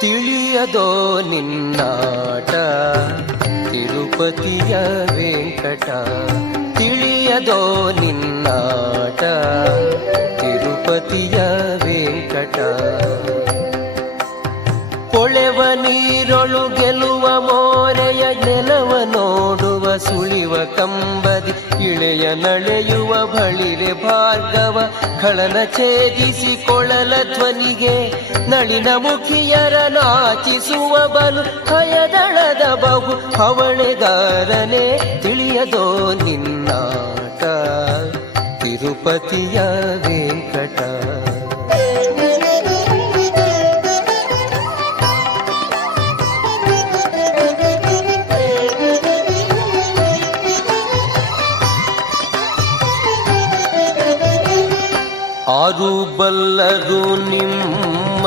ತಿಳಿಯದೋ ನಿನ್ನಾಟ ತಿರುಪತಿಯ ವೆಂಕಟ. ತಿಳಿಯದೋ ನಿನ್ನಾಟ ತಿರುಪತಿಯ ವೆಂಕಟ. ಕೊಳೆವ ನೀರೊಳು ಗೆಲುವ ಮೋರೆಯ ನೆಲವ ನೋಡುವ ಸುಳಿವ ಕಂಬದಿ ಇಳೆಯ ನಳೆಯುವ ಬಳಿರೆ ಭಾರ್ಗವ. ಖಳನ ಛೇದಿಸಿ ಕೊಳಲ ಧ್ವನಿಗೆ ನಳಿನ ಮುಖಿಯರ ನಾಚಿಸುವ ಬಲು ಹಯದಳದ ಬಹು ಹವಳೆಗಾರನೆ. ತಿಳಿಯದೋ ನಿನ್ನಾಟ ತಿರುಪತಿಯ ವೆಂಕಟ. ಆರು ಬಲ್ಲರು ನಿಮ್ಮ